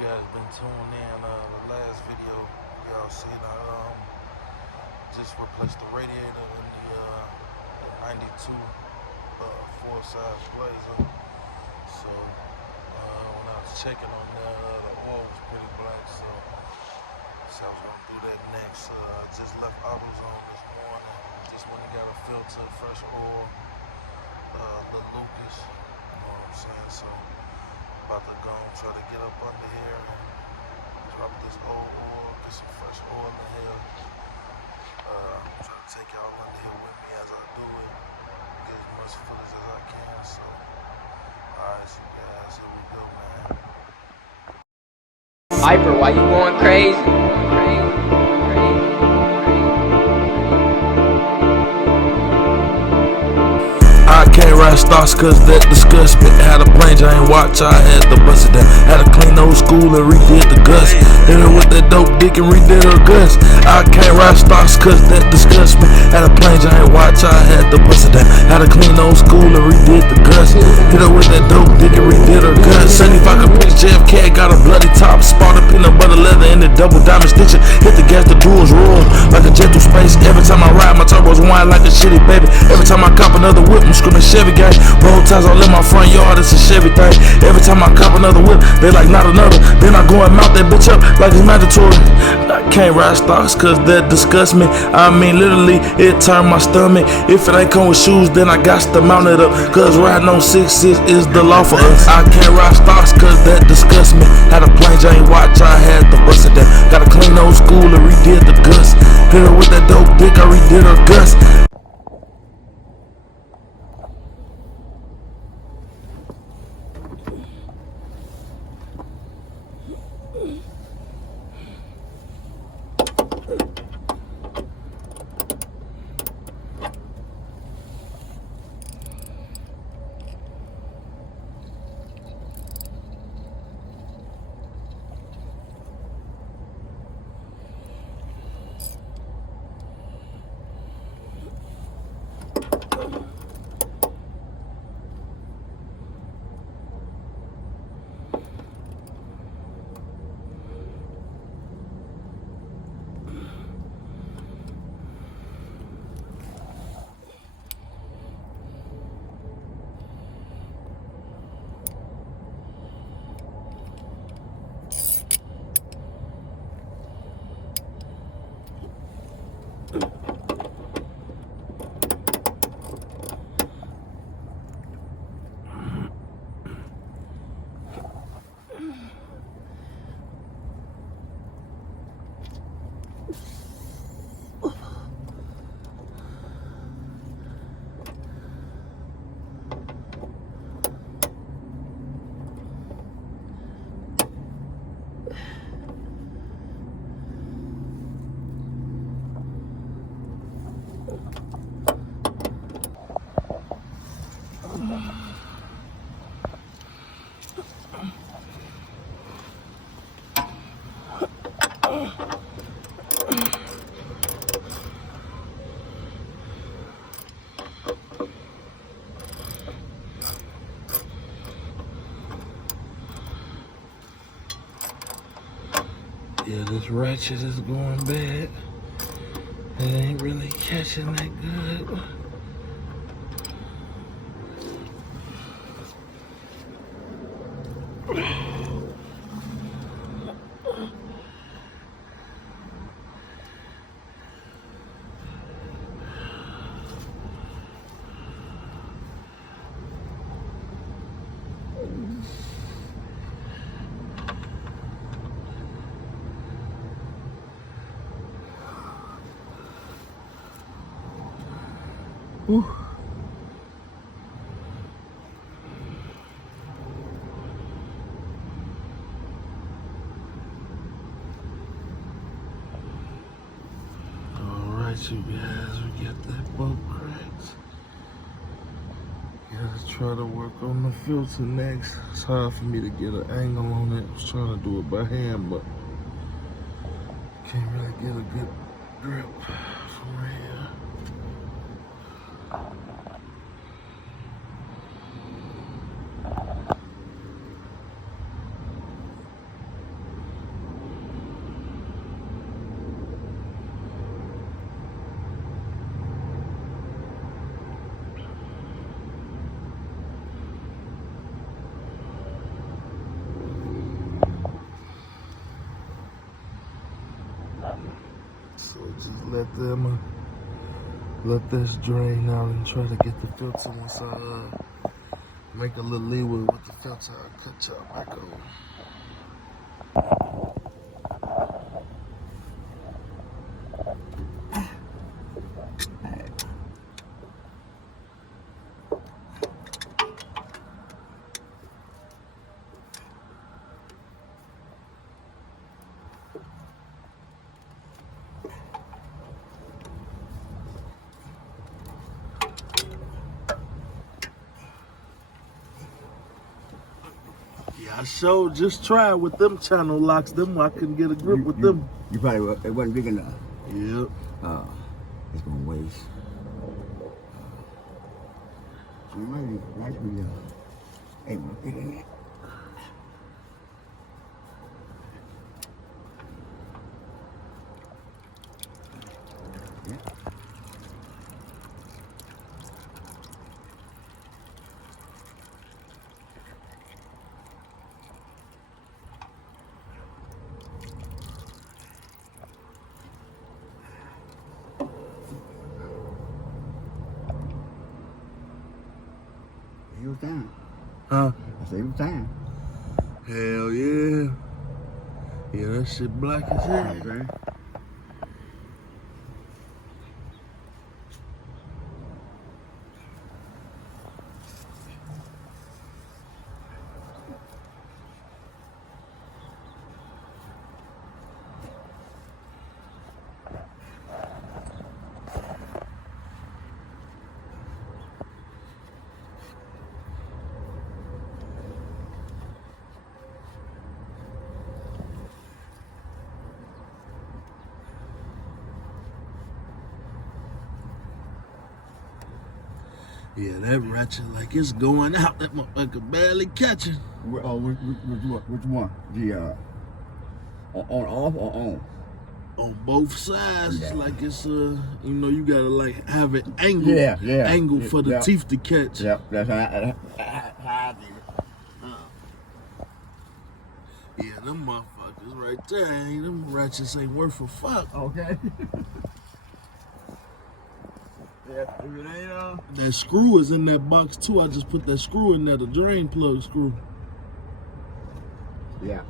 guys been tuning in. The last video y'all seen, I just replaced the radiator in the 92 full-size Blazer. So when I was checking on that, the oil was pretty black, so I was gonna do that next. I just left AutoZone this morning. Just went and got a filter, fresh oil, the Lucas. You know what I'm saying? So about to go and try to get up under here and drop this old oil, get some fresh oil in here. Try to take y'all under here with me as I do it, get as much footage as I can. So, alright, so guys, here we go, man. Hyper, why you going crazy? I can't ride stocks cause that disgust me. Had a plane giant watch, I had to bust it down. Had to clean old school and redid the guts. Hit her with that dope dick and redid her guts. I can't ride stocks cause that disgust me. Had a plane giant watch, I had to bust it down. Had to clean old school and redid the guts. Hit her with that dope dick and redid her guts. 75 caprice JFK, got a bloody top. Spotted peanut butter leather in the double diamond stitching. Hit the gas, the duals roar like a jet through space. Every time I ride, my turbos whine like a shitty baby. Every time I cop another whip, I'm screaming Chevy gang. Roll ties all in my front yard, it's a Chevy thing. Every time I cop another whip, they like not another. Then I go and mount that bitch up like it's mandatory. I can't ride stocks cause that disgusts me. I mean literally, it turned my stomach. If it ain't come with shoes, then I got to mount it up. Cause riding on 6'6" is the law for us. I can't ride stocks cause that disgusts me. Had a plain Jane watch, I had to bust it down. Got a clean old school and redid the guts. Hit her with that dope dick, I redid her guts. Yeah, this ratchet is going bad. It ain't really catching that good. Whew. Alright, you guys, we got that boat cracked. Gotta try to work on the filter next. It's hard for me to get an angle on it. I was trying to do it by hand, but can't really get a good grip from here. Just let this drain out and try to get the filter once I make a little leeway with the filter. I'll cut y'all back over. Yeah, I sure just tried with them channel locks. Them I couldn't get a grip with them. You probably it wasn't big enough. Yep. It's gonna waste. You might be able to fit in it. It was time. Huh? I said it was time. Hell yeah. Yeah, that shit black as hell. Okay. Yeah, that ratchet like it's going out. That motherfucker barely catching. Which one? The on off or on? On both sides, Yeah. it's like it's you gotta like have it angled. Yeah. Angle for the teeth to catch. Yep, that's how I did it. Yeah, them motherfuckers right there, them ratchets ain't worth a fuck. Okay. Yeah, if it ain't That screw is in that box too. I just put that screw in there, the drain plug screw. yeah.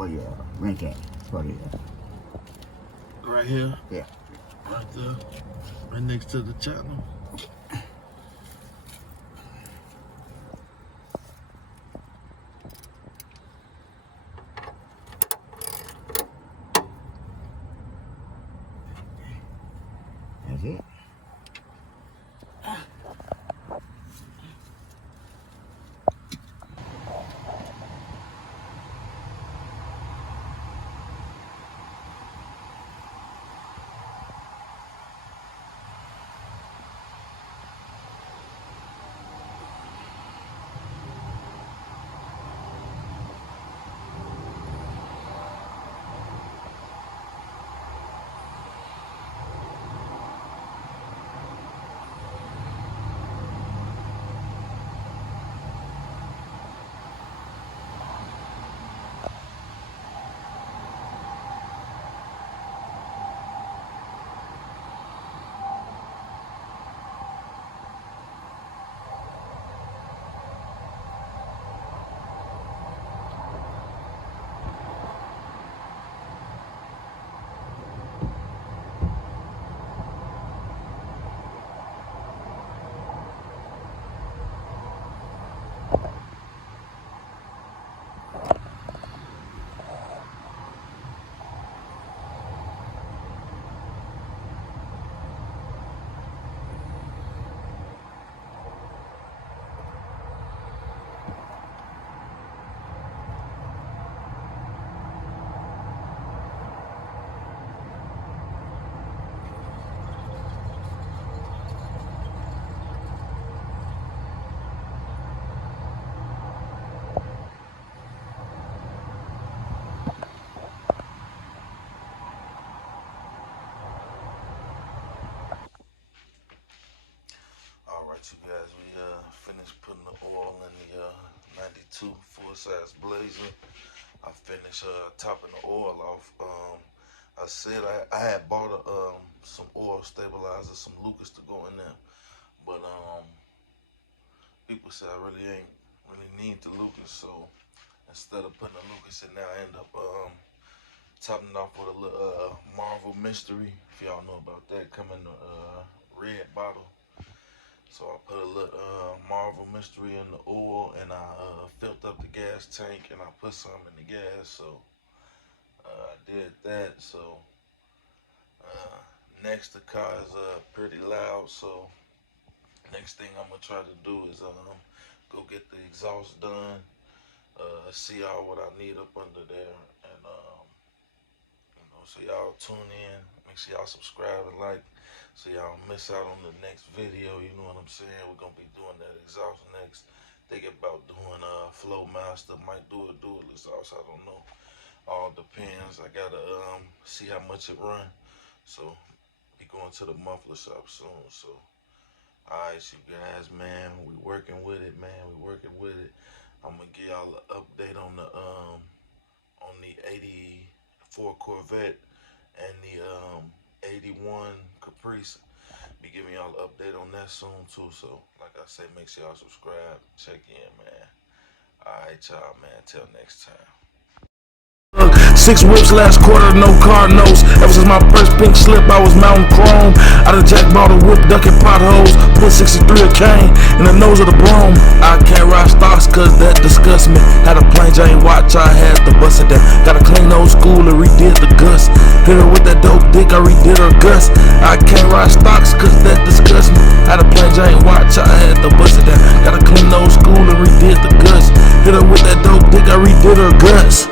Where your rent at? Probably, Right here, yeah. right there, right next to the channel. That's it. finished putting the oil in the 92 full-size Blazer. I finished topping the oil off. I said I had bought some oil stabilizer, some Lucas to go in there, but people said I really need the Lucas, so instead of putting the Lucas in there, I end up topping it off with a little Marvel Mystery. If y'all know about that, come in the red bottle. So I put a little Marvel Mystery in the oil, and I filled up the gas tank, and I put some in the gas. So I did that. So next, the car is pretty loud. So next thing I'm gonna try to do is go get the exhaust done, see all what I need up under there, and so y'all tune in, make sure y'all subscribe and like, so y'all don't miss out on the next video. You know what I'm saying? We're gonna be doing that exhaust next. Thinking about doing Flowmaster, might do a dual exhaust, I don't know. All depends. I gotta see how much it run. So be going to the muffler shop soon. So alright, you guys, man, we working with it, man. We working with it. I'm gonna give y'all an update on the 84 Corvette and the 81 Caprice. Be giving y'all an update on that soon too. So like I say, make sure y'all subscribe, check in, man. Alright, y'all, man, till next time. 6 whips last quarter, no Cardinals. Ever since my first pink slip, I was mountain chrome. Out of Jack bought a whip, ducking potholes. Put 63 a cane in the nose of the broom. I can't ride stocks cause that disgusts me. Had a plain Jane watch, I had to bust it down. Got a clean old school and redid the guts. Hit her with that dope dick, I redid her guts. I can't ride stocks cause that disgusts me. Had a plain Jane watch, I had to bust it down. Got a clean old school and redid the guts. Hit her with that dope dick, I redid her guts.